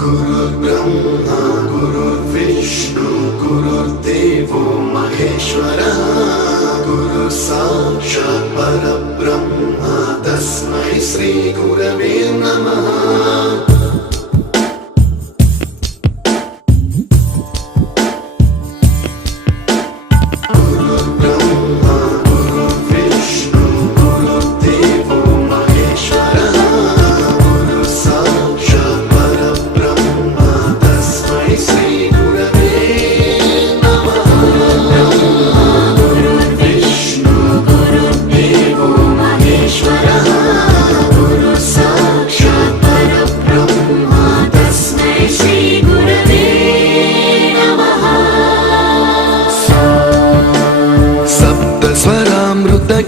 गुरुर्ब्रह्मा गुरुर्विष्णु गुरुर्देवो महेश्वरः गुरु साक्षात् परब्रह्म तस्मै श्री गुरवे नमः।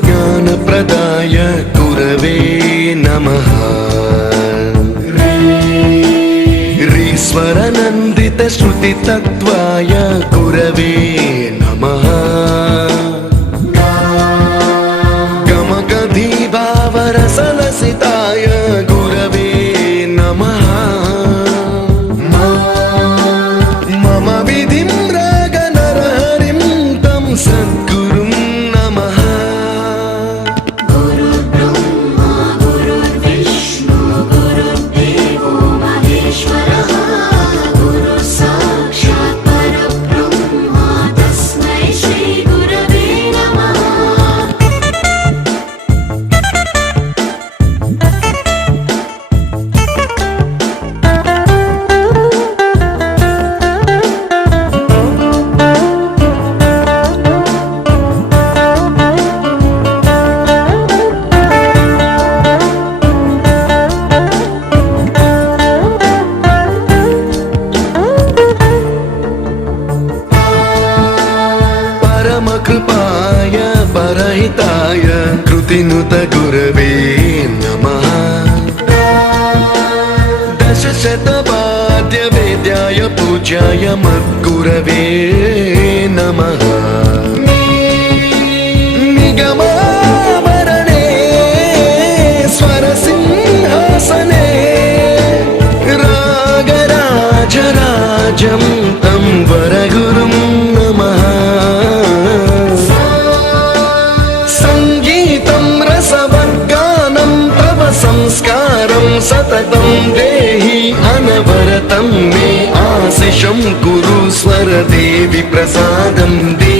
ज्ञानप्रदाय गुरवे नमः। ऋस्वरनन्दितश्रुतितत्त्वाय गुरवे नमः। गमगधीभावरसलसिताय गुरवे नमः। मम विधिं रागनरहरिं तं सद्गुरुं नमः। कृपाय परहिताय कृतिनुत गुरवे नमः। दशशतवाद्यवेद्याय पूज्याय मद्गुरवे नमः। निगमाभरणे स्वरसिंहासने रागराजराजं तं वरगुरुं नमः। संस्कारं सततं देहि अनवरतं मे आशिषं कुरु स्वरदेवि प्रसादं देहि।